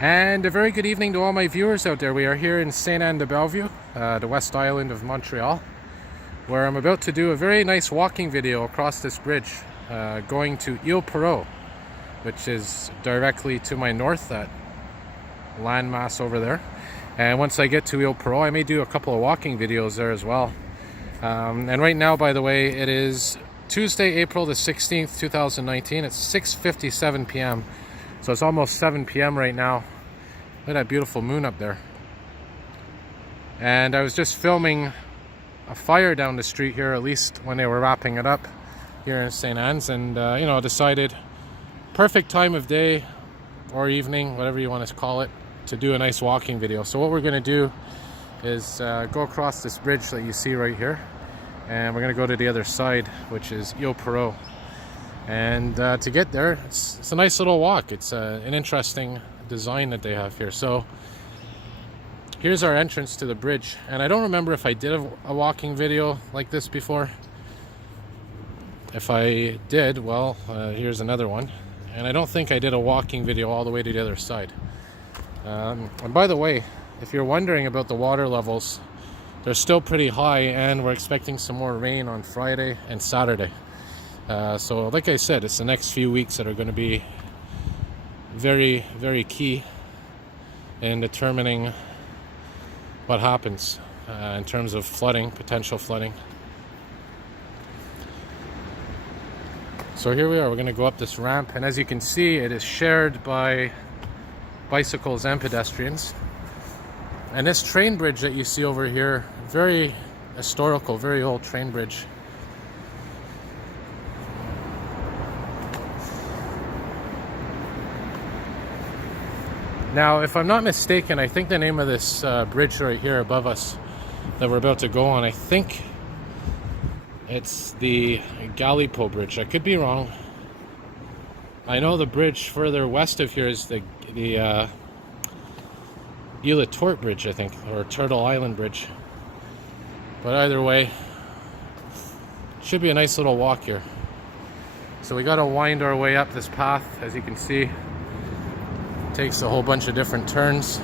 And a very good evening to all my viewers out there. We are here in Sainte-Anne-de-Bellevue, the West Island of Montreal, where I'm about to do a very nice walking video across this bridge, going to Ile-Perrot, which is directly to my north, that landmass over there. And once I get to Ile-Perrot, I may do a couple of walking videos there as well. And right now, by the way, it is Tuesday, April the 16th, 2019. It's 6:57 p.m. So it's almost 7 p.m. right now. Look at that beautiful moon up there. And I was just filming a fire down the street here, at least when they were wrapping it up here in St. Anne's, and decided perfect time of day or evening, whatever you want to call it, to do a nice walking video. So what we're going to do is go across this bridge that you see right here, and we're going to go to the other side, which is Ile-Perrot. And to get there, it's a nice little walk. It's an interesting design that they have here. So here's our entrance to the bridge, and I don't remember if I did a walking video like this before. If I did, well, here's another one. And I don't think I did a walking video all the way to the other side. And by the way, if you're wondering about the water levels, they're still pretty high, and we're expecting some more rain on Friday and Saturday. So like I said, it's the next few weeks that are going to be very, very key in determining what happens in terms of flooding, potential flooding. So here we are, we're going to go up this ramp, and as you can see, it is shared by bicycles and pedestrians. And this train bridge that you see over here, very historical, very old train bridge. Now, if I'm not mistaken, I think the name of this bridge right here above us that we're about to go on, I think it's the Galipeault Bridge. I could be wrong. I know the bridge further west of here is the Ile-Perrot Bridge, I think, or Turtle Island Bridge. But either way, should be a nice little walk here. So we got to wind our way up this path, as you can see. Takes a whole bunch of different turns,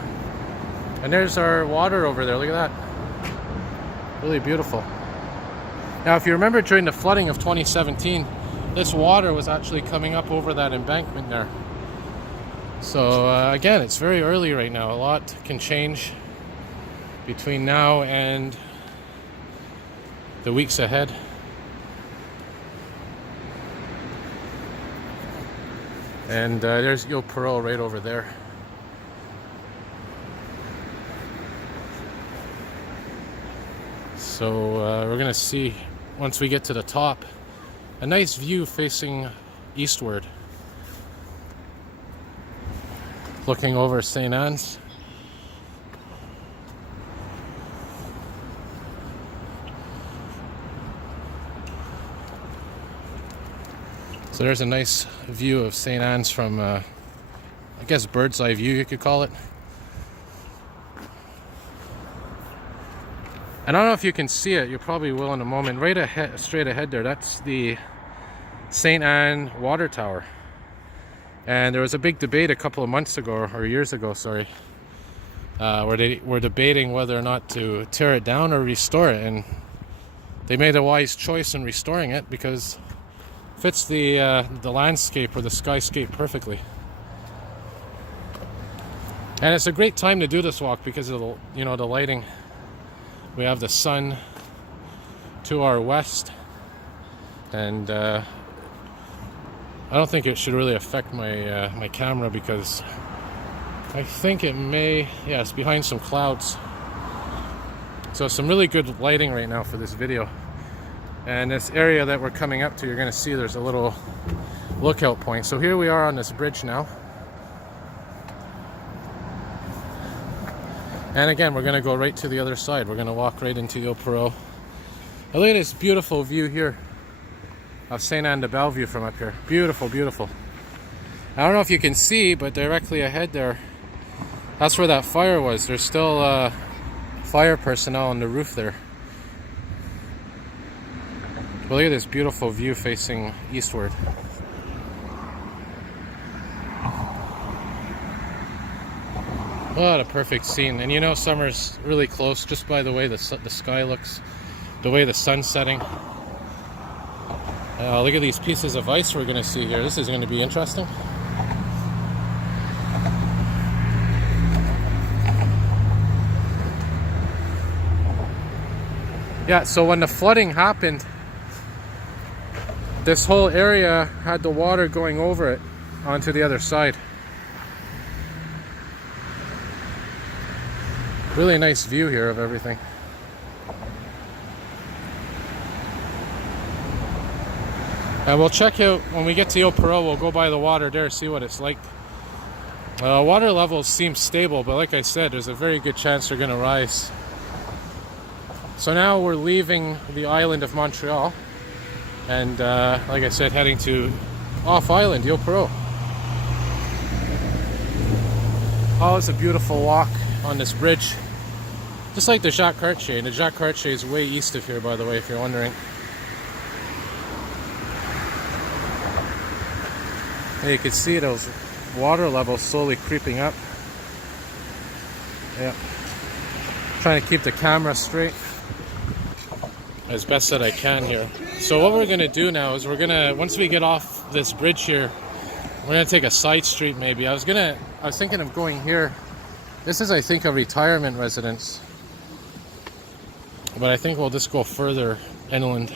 and there's our water over there. Look at that, really beautiful. Now, if you remember, during the flooding of 2017, this water was actually coming up over that embankment there. So again, it's very early right now. A lot can change between now and the weeks ahead. And there's Ile-Perrot right over there. So we're going to see, once we get to the top, a nice view facing eastward, looking over St. Anne's. So there's a nice view of St. Anne's from, I guess, bird's eye view, you could call it. And I don't know if you can see it, you probably will in a moment. Right ahead, straight ahead there, that's the Sainte Anne water tower. And there was a big debate a couple of months ago, or years ago, sorry, where they were debating whether or not to tear it down or restore it. And they made a wise choice in restoring it because fits the landscape or the skyscape perfectly. And it's a great time to do this walk because of the lighting. We have the sun to our west, and I don't think it should really affect my my camera because I think it may, yeah, it's behind some clouds. So some really good lighting right now for this video. And this area that we're coming up to, you're going to see there's a little lookout point. So here we are on this bridge now. And again, we're going to go right to the other side. We're going to walk right into Ile-Perrot. Now look at this beautiful view here of Sainte-Anne-de-Bellevue from up here. Beautiful, beautiful. I don't know if you can see, but directly ahead there, that's where that fire was. There's still fire personnel on the roof there. But look at this beautiful view facing eastward. What a perfect scene. And you know, summer's really close just by the way the sky looks, the way the sun's setting. Look at these pieces of ice we're going to see here. This is going to be interesting. Yeah, so when the flooding happened, this whole area had the water going over it onto the other side. Really nice view here of everything. And we'll check out, when we get to Ile-Perrot, we'll go by the water there, see what it's like. Water levels seem stable, but like I said, there's a very good chance they're going to rise. So now we're leaving the island of Montreal, and like I said, heading to off-island, Ile-Perrot. Oh, it's a beautiful walk on this bridge. Just like the Jacques Cartier, and the Jacques Cartier is way east of here, by the way, if you're wondering. And you can see those water levels slowly creeping up. Yeah. Trying to keep the camera straight as best that I can here. So what we're gonna do now is we're gonna, once we get off this bridge here, we're gonna take a side street maybe. I was thinking of going here. This is, I think, a retirement residence. But I think we'll just go further inland.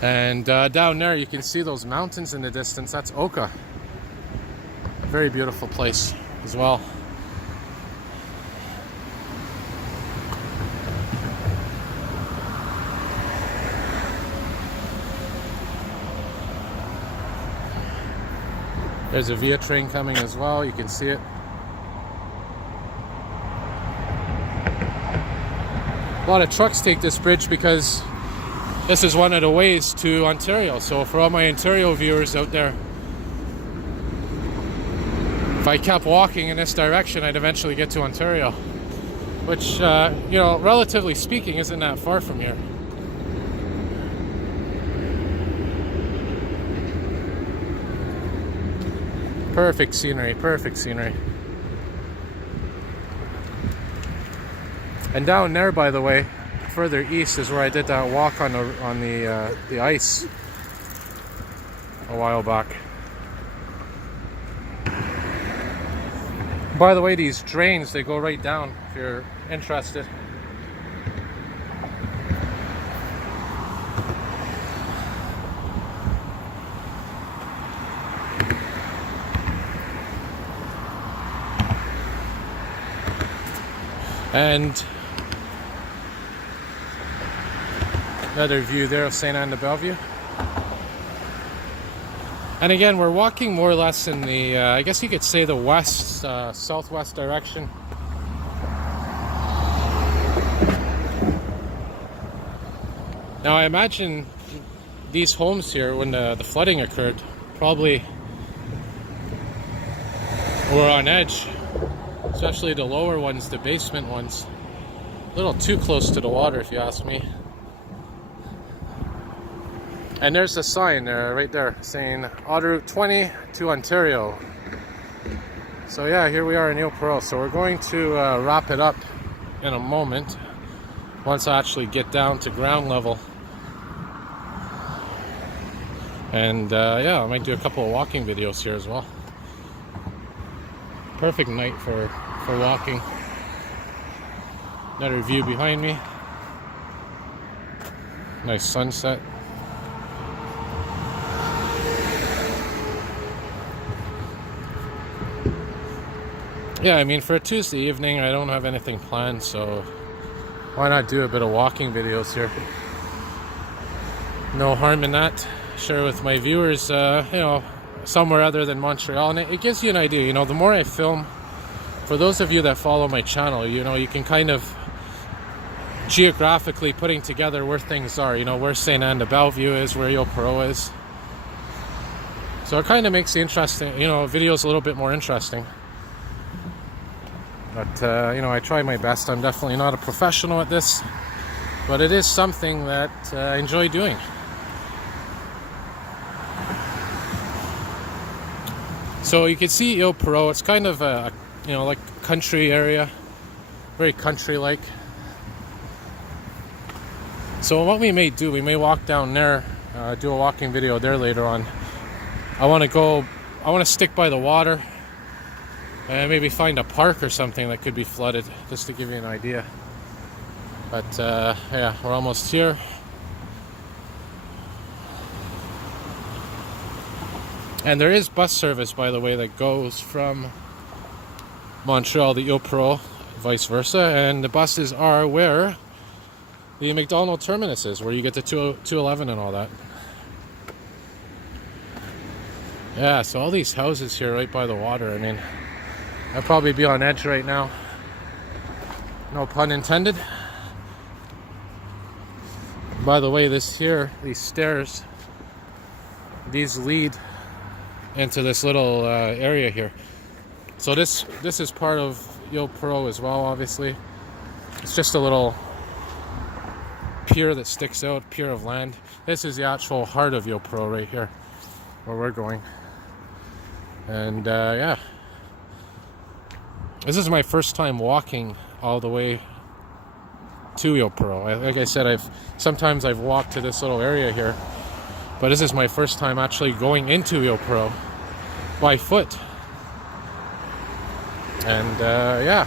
And down there you can see those mountains in the distance. That's Oka. A very beautiful place as well. There's a Via train coming as well. You can see it. A lot of trucks take this bridge because this is one of the ways to Ontario. So for all my Ontario viewers out there, if I kept walking in this direction, I'd eventually get to Ontario, which, you know, relatively speaking, isn't that far from here. Perfect scenery, perfect scenery. And down there, by the way, further east is where I did that walk on the ice a while back. By the way, these drains, they go right down if you're interested. And another view there of Sainte-Anne-de-Bellevue. And again, we're walking more or less in the, I guess you could say the west, southwest direction. Now I imagine these homes here, when the flooding occurred, probably were on edge. Especially the lower ones, the basement ones. A little too close to the water, if you ask me. And there's a sign there, right there, saying Autoroute 20 to Ontario. So yeah, here we are in Ile-Perrot. So we're going to wrap it up in a moment, once I actually get down to ground level. And yeah, I might do a couple of walking videos here as well. Perfect night for walking. Another view behind me. Nice sunset. Yeah, I mean, for a Tuesday evening, I don't have anything planned, so why not do a bit of walking videos here? No harm in that. Share with my viewers, you know, somewhere other than Montreal, and it gives you an idea. You know, the more I film, for those of you that follow my channel, you know, you can kind of geographically putting together where things are, you know, where Sainte-Anne-de-Bellevue is, where Ile-Perrot is. So it kind of makes the interesting, you know, videos a little bit more interesting. But, you know, I try my best. I'm definitely not a professional at this, but it is something that I enjoy doing. So you can see Ile-Perrot. It's kind of a, you know, like country area, very country-like. So what we may do, we may walk down there, do a walking video there later on. I want to stick by the water and maybe find a park or something that could be flooded, just to give you an idea. But yeah, we're almost here. And there is bus service, by the way, that goes from Montreal to Ile-Perrot, vice versa. And the buses are where the McDonald terminus is, where you get the 211 and all that. Yeah, so all these houses here right by the water. I mean, I'd probably be on edge right now. No pun intended. By the way, these stairs, these lead into this little area here. So this is part of Ile-Perrot as well, obviously. It's just a little pier that sticks out, pier of land. This is the actual heart of Ile-Perrot right here, where we're going. And yeah, this is my first time walking all the way to Ile-Perrot. Like I said, sometimes I've walked to this little area here, but this is my first time actually going into Ile-Perrot by foot. And yeah,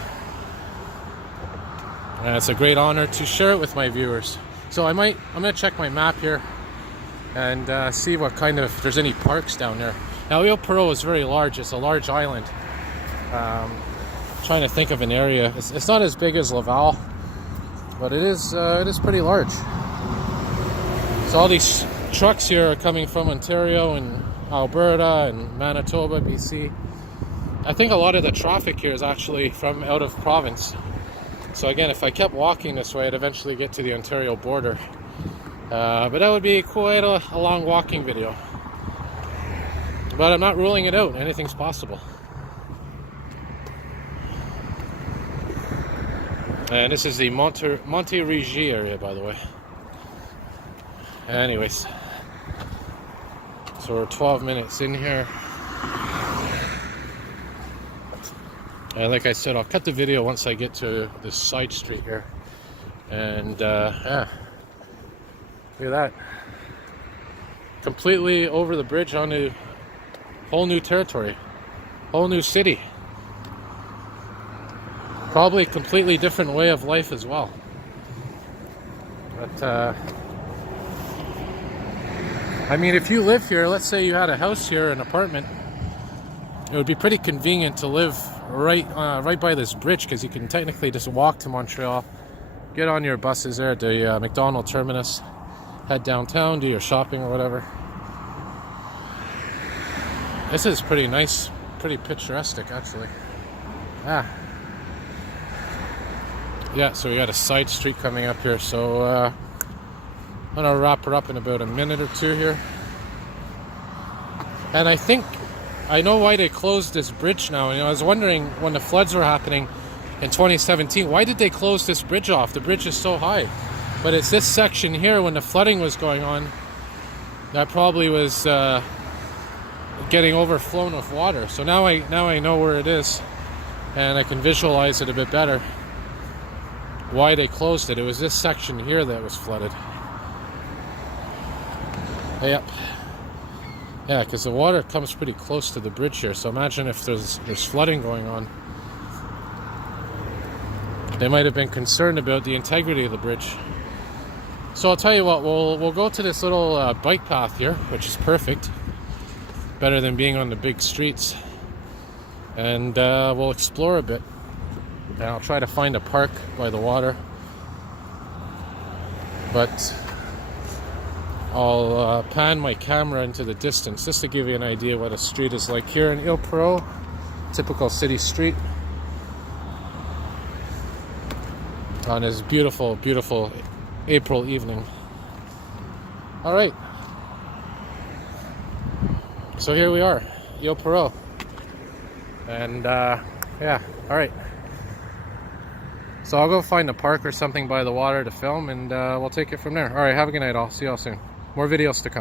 and it's a great honor to share it with my viewers. So I'm gonna check my map here and see what kind of, if there's any parks down there. Now Ile-Perrot is very large. It's a large island. Trying to think of an area. It's not as big as Laval, but it is pretty large. So all these trucks here are coming from Ontario and Alberta and Manitoba, BC. I think a lot of the traffic here is actually from out of province. So again, if I kept walking this way, I'd eventually get to the Ontario border. But that would be quite a long walking video. But I'm not ruling it out. Anything's possible. And this is the Montérégie area, by the way. Anyways, so we're 12 minutes in here. And like I said, I'll cut the video once I get to this side street here. And yeah, look at that. Completely over the bridge onto whole new territory, whole new city. Probably a completely different way of life as well. But I mean, if you live here, let's say you had a house here, an apartment, it would be pretty convenient to live right by this bridge, because you can technically just walk to Montreal, get on your buses there at the McDonald terminus, head downtown, do your shopping or whatever. This is pretty nice, pretty picturesque actually. Yeah, so we got a side street coming up here, so I'm gonna wrap her up in about a minute or two here. And I know why they closed this bridge now. You know, I was wondering when the floods were happening in 2017, why did they close this bridge off? The bridge is so high. But it's this section here when the flooding was going on that probably was getting overflown with water. So now I know where it is, and I can visualize it a bit better. Why they closed it. It was this section here that was flooded. Yep. Yeah, because the water comes pretty close to the bridge here. So imagine if there's flooding going on. They might have been concerned about the integrity of the bridge. So I'll tell you what, we'll go to this little bike path here, which is perfect. Better than being on the big streets. And we'll explore a bit. And I'll try to find a park by the water. But I'll pan my camera into the distance just to give you an idea what a street is like here in Ile-Perrot. Typical city street. On this beautiful, beautiful April evening. Alright. So here we are, Ile-Perrot. And yeah, alright. So I'll go find a park or something by the water to film, and we'll take it from there. Alright, have a good night all. See y'all soon. More videos to come.